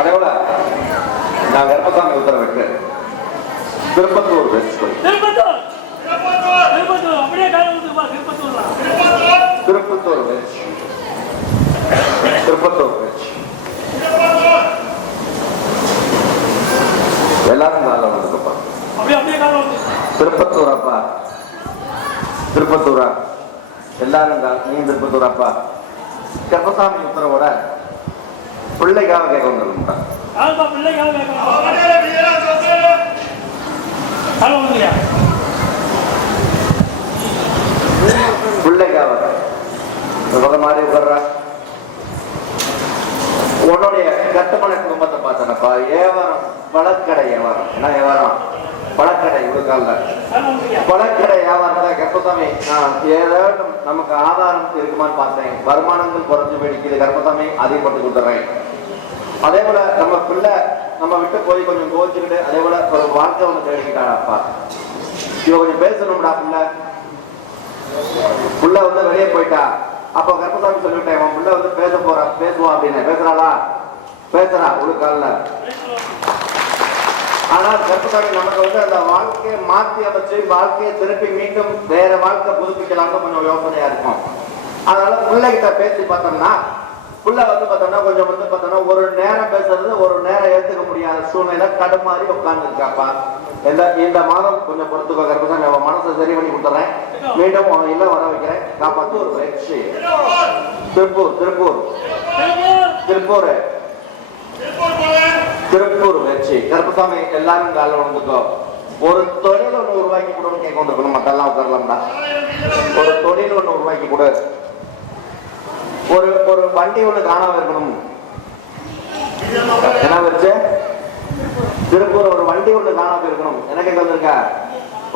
கடவுளா நான் கர்ப்பசாமி உத்தரவிட்டு Tirupattur best Tirupattur! Best Tirupattur best எல்லாரும் காலம் வந்துருப்பா திருப்பத்தூர் அப்பா திருப்பத்தூரா? எல்லாரும் நீ திருப்பத்தூர் அப்பா கர்ப்பசாமி உத்தரவோட பிள்ளைக்காக கேட்க யாருப்பா பிள்ளைக்காக இந்த பக்கம் மாறி உட்கார்றா. உன்னுடைய கட்டுமனை குடும்பத்தை பார்த்தனப்பா. வியாபாரம் பழக்கடை வியாபாரம் என்ன வியாபாரம் பழக்கடை உடுக்கால ஹலோ பழக்கடை வியாபாரத்தை கர்ப்பசாமி நான் ஏதாவது நமக்கு ஆதாரம் இருக்குமான்னு பார்த்தேன் வருமானங்கள் குறைஞ்சு போயிடுக்குது அதையும் பட்டு கொடுத்துறேன். அதே போல நம்ம பிள்ளை நம்ம விட்டு போய் கொஞ்சம் கோச்சுக்கிட்டு அதே போல ஒரு வாழ்க்கை ஒன்று தேடிக்கிட்டாடா அப்பா. இவ கொஞ்சம் பேசணும்டா பிள்ளை. புள்ள வந்து வெளியே போயிட்டா. அப்ப கர்ப்பசாமி சொல்லிவிட்டேன் உன் பிள்ளை வந்து பேச போறா பேசுவா அப்படின்னு. பேசுறாளா? பேசுறா உழுக்கால ஆனா கருப்பசாமி நமக்கு வந்து அந்த வாழ்க்கையை மாத்தி அமைச்சு வாழ்க்கையை திருப்பி மீண்டும் வேற வாழ்க்கை புதுப்பிக்கலாம்னு கொஞ்சம் யோசனையா இருக்கும். அதனால பிள்ளைகிட்ட பேசி பார்த்தோம்னா புள்ள வந்து பார்த்தோம்னா கொஞ்சம் வந்து பார்த்தோம்னா ஒரு நேரம் பேசுறது ஒரு நேரம் ஏத்துக்க முடியாத சூழ்நிலை தடுமாறி உட்கார்ந்து இருக்காப்பா இந்த இந்த மாதம் கொஞ்சம் பொறுத்துக்கோ கருப்பசாமி அவன் மனசை சரி பண்ணி கொடுத்துறேன். மீண்டும் அவன் இல்ல வர வைக்கிறேன். காப்பாத்து ஒரு பயிற்சி திருப்பூர் திருப்பூர். திருப்பூர். திருப்பூர் வச்சு கருப்பசாமி எல்லாரும் கால விழுந்துக்கோ ஒரு தொழில் ஒண்ணு உருவாக்கி கொடுன்னு கேட்க வந்துருக்கணும் மத்தெல்லாம் உட்காரலாம்டா. ஒரு தொழில் ஒண்ணு உருவாக்கி கொடு. ஒரு ஒரு வண்டி ஒண்ணு காணாம இருக்கணும். என்ன வச்சு திருப்பூர் ஒரு வண்டி ஒண்ணு காணாம இருக்கணும். என்ன கேட்க வந்திருக்க?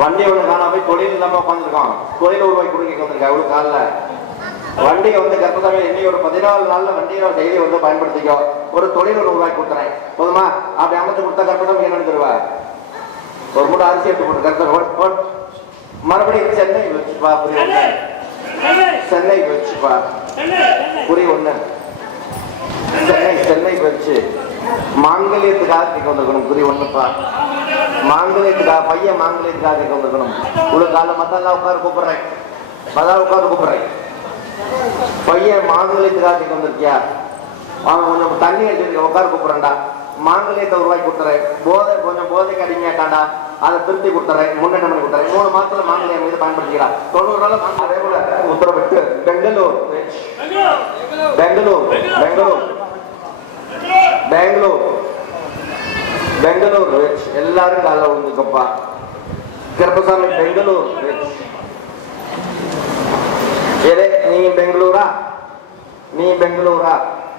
வண்டி ஒண்ணு காணாம போய் தொழில் இல்லாம உட்காந்துருக்கோம் தொழில் உருவாக்கி கொடுக்க கேட்க வந்திருக்க. அவ்வளவு காலில். வண்டியை வந்து கர்ப்பசாமி இன்னைக்கு ஒரு பதினாலு நாள்ல வண்டியை டெய்லி வந்து பயன்படுத்திக்கோ. ஒரு தொழில் ஒன்று உருவாக்கி கொடுத்துறேன் போதுமா? அப்படி அமைச்சு கொடுத்தா கற்பனை என்ன தருவா ஒரு மூட அரிசி எடுத்து போட்டு கற்பனை மறுபடியும் சென்னை வச்சுப்பா புரிய சென்னை வச்சுப்பா புரிய ஒண்ணு. சென்னை சென்னை வச்சு மாங்கல்யத்துக்காக கேட்க வந்திருக்கணும். புரிய ஒண்ணுப்பா மாங்கல்யத்துக்காக பையன் மாங்கல்யத்துக்காக கேட்க வந்திருக்கணும். உள்ள கால மத்தாலாம் உட்கார கூப்பிடுறேன். மதா உட்கார கூப்பிடுறேன். பையன் மாங்கல்யத்துக்காக கேட்க வந்திருக்கியா? அவன் கொஞ்சம் தண்ணி அடிச்சிருக்க உட்கார கூப்பிடுறேன்டா. மாங்கல்யத்தை உருவாக்கி கொடுத்துறேன். போதை கொஞ்சம் போதைக்கு அடிமையாட்டான்டா அதை திருத்தி கொடுத்துறேன். முன்னேற்றம் பண்ணி கொடுத்துறேன். மூணு மாசத்துல மாங்கல்யம் மீது பயன்படுத்திக்கிறான் தொண்ணூறு நாள் அதே போல. உத்தரவிட்டு பெங்களூர். பெங்களூர். பெங்களூர். பெங்களூர். பெங்களூர். ரிச் எல்லாரும் காலைல விழுந்துக்கப்பா கருப்பசாமி பெங்களூர் ரிச் ஏதே நீ பெங்களூரா? நீ பெங்களூரா?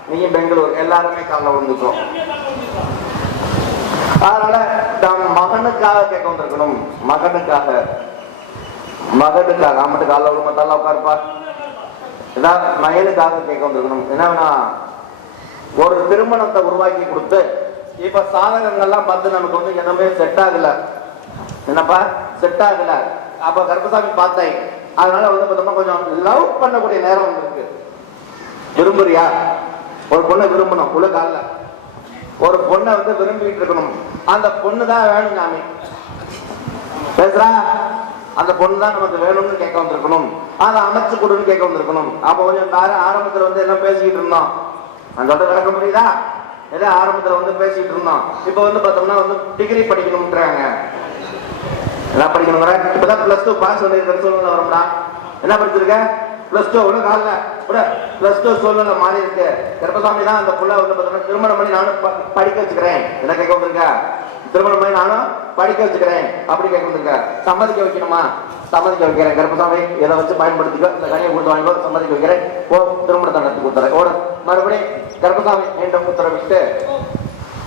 நீயும் பெங்களூர் எல்லாருமே காலைல விழுந்துட்டோம் அதனால தான் மகனுக்காக கேட்க வந்திருக்கணும். மகனுக்காக. மகனுக்காக. அம்மட்டு காலைல விழுமா தள்ள உட்காருப்பா. இதான் மயனுக்காக கேட்க வந்திருக்கணும். என்ன ஒரு திருமணத்தை உருவாக்கி கொடுத்து இப்ப சாதகங்கள்லாம் பார்த்து நமக்கு வந்து எதுவுமே செட் ஆகல. என்னப்பா? செட் ஆகல. அப்ப கர்ப்பசாமி பார்த்தேன் அதனால வந்து பார்த்தோம்னா கொஞ்சம் லவ் பண்ணக்கூடிய நேரம் இருக்கு விரும்புறியா? ஒரு பொண்ணை விரும்பணும் உள்ள காலில் ஒரு பொண்ணை வந்து விரும்பிட்டு இருக்கணும். அந்த பொண்ணு தான் வேணும் சாமி பேசுறா? அந்த பொண்ணு தான் நமக்கு வேணும்னு கேட்க வந்திருக்கணும். அதை அமைச்சு கொடுன்னு கேட்க வந்திருக்கணும். அப்போ கொஞ்சம் தார ஆரம்பத்தில் வந்து என்ன பேசிக்கிட்டு இருந்தோம் நான் சொல்றது விளக்க முடியுதா ஏதோ ஆரம்பத்தில் வந்து பேசிக்கிட்டு இருந்தோம் இப்போ வந்து பார்த்தோம்னா வந்து டிகிரி படிக்கணும்ன்றாங்க. என்ன படிக்கணுங்கிற இப்போதான் பிளஸ் டூ பாஸ் பண்ணிருக்க சூழ்நிலை வரும்டா. என்ன படிச்சிருக்க? பிளஸ் டூ விட கால விட. பிளஸ் டூ சூழ்நிலை மாறி இருக்கு. கருப்பசாமி தான் அந்த புள்ள வந்து பார்த்தோம்னா திருமணம் பண்ணி நானும் படிக்க வச்சுக்கிறேன். என்ன கேட்க வந்திருக்க? திருமணம் பண்ணி நானும் படிக்க வச்சுக்கிறேன். அப்படி கேட்க வந்திருக்க? சம்மதிக்க வைக்கணுமா? சம்மதிக்க வைக்கிறேன். கருப்பசாமி இதை வச்சு பயன்படுத்திக்கோ இந்த கனியை கொடுத்து வாங்கிக்கோ சம்மதிக்க வைக்கிறேன். போ திருமணத்தை நடத்தி கொடுத்துறேன் ஓட. மறுபடியும் கருப்பசாமி மீண்டும் உத்தரவிட்டு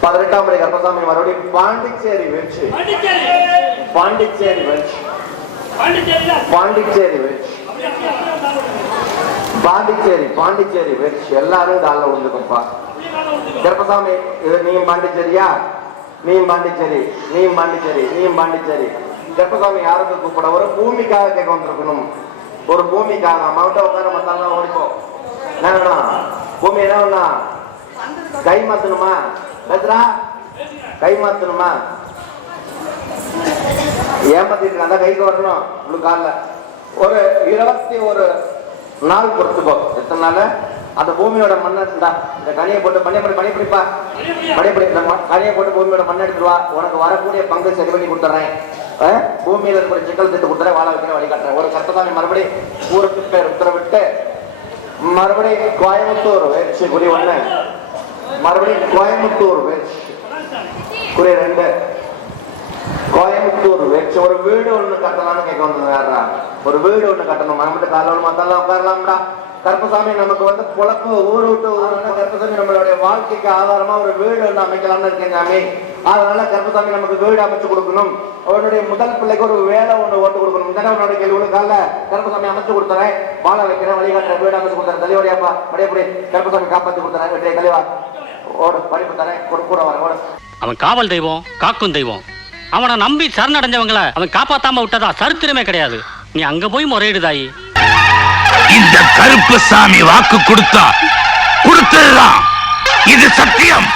பதினெட்டாம் படி கருப்பசாமி மறுபடியும் பாண்டிச்சேரி வெச்சு பாண்டிச்சேரி. வெச்சு பாண்டிச்சேரி வெச்சு பாண்டிச்சேரி பாண்டிச்சேரி வெச்சு எல்லாரும் காலில் விழுந்துக்கப்பா கருப்பசாமி இது நீயும் பாண்டிச்சேரியா? நீயும் பாண்டிச்சேரி. நீயும் பாண்டிச்சேரி. நீயும் பாண்டிச்சேரி. கருப்பசாமி யாருக்கு கூப்பிட ஒரு பூமிக்காக கேட்க வந்திருக்கணும். ஒரு பூமிக்காக. அம்மாவிட்ட உட்கார மத்தாலாம் ஓடிப்போம். என்ன வேணும் பூமி என்ன வேணும் கை மாத்தணுமா? பேசுறா கை மாத்தணுமா? ஏமாத்திட்டு அந்த கைக்கு வரணும் உங்களுக்கு காலில். ஒரு இருபத்தி ஒரு நாள் பொறுத்துக்கோ. எத்தனை நாள்? அந்த பூமியோட மண்ணை இருந்தா இந்த கனியை போட்டு பண்ணி பண்ணி பண்ணி பிடிப்பா? பண்ணி பிடி இந்த கனியை போட்டு பூமியோட மண்ணை எடுத்துருவா உனக்கு வரக்கூடிய பங்கு சரி பண்ணி கொடுத்துட்றேன் பூமியில் இருக்கிற சிக்கல் திட்டு கொடுத்துறேன். வாழ வைக்கிற வழிகாட்டுறேன். ஒரு சட்டத்தாமி மறுபடியும் ஊருக்கு பேர் உத்தரவிட்டு மறுபடியும் கோயம்புத்தூர் வேட்சி குறி ஒன்று மறுபடியும் கோயம்புத்தூர் வேட்சி குறி ரெண்டு. கோயம்புத்தூர் வேட்சி ஒரு வீடு ஒண்ணு கட்டலாம்னு கேட்க வந்தது யாரா ஒரு வீடு ஒண்ணு கட்டணும். மறுபடியும் காலையில் மத்தெல்லாம் உட்காரலாம்டா. கருப்பசாமி நமக்கு வந்து பொழப்பு ஊர் விட்டு ஊருன்னா கருப்பசாமி நம்மளுடைய வாழ்க்கைக்கு ஆதாரமா ஒரு வீடு ஒண்ணு அமைக்கலாம்னு இருக்கேன் அதனால கருப்பசாமி நமக்கு வீடு அமைச்சு கொடுக்கணும். அவனுடைய முதல் பிள்ளைக்கு ஒரு வேலை ஒண்ணு ஓட்டு கொடுக்கணும். தானே அவனுடைய கேள்வி கால கருப்பசாமி அமைச்சு கொடுத்துறேன். வாழ வைக்கிறேன் வழிகாட்டுறேன் வீடு அமைச்சு கொடுத்துறேன். தலைவரியாப்பா அப்படியே கருப்பசாமி காப்பாத்தி கொடுத்துறேன். தலைவா. ஓடு படிப்பு தரேன். கூட ஓடு. அவன் காவல் தெய்வம் காக்கும் தெய்வம். அவனை நம்பி சரணடைஞ்சவங்கள அவன் காப்பாத்தாம விட்டதா? சரித்திரமே கிடையாது. நீ அங்க போய் முறையிடுதாயி இந்த கருப்பு சாமி வாக்கு கொடுத்தா கொடுத்ததுதான் இது சத்தியம்.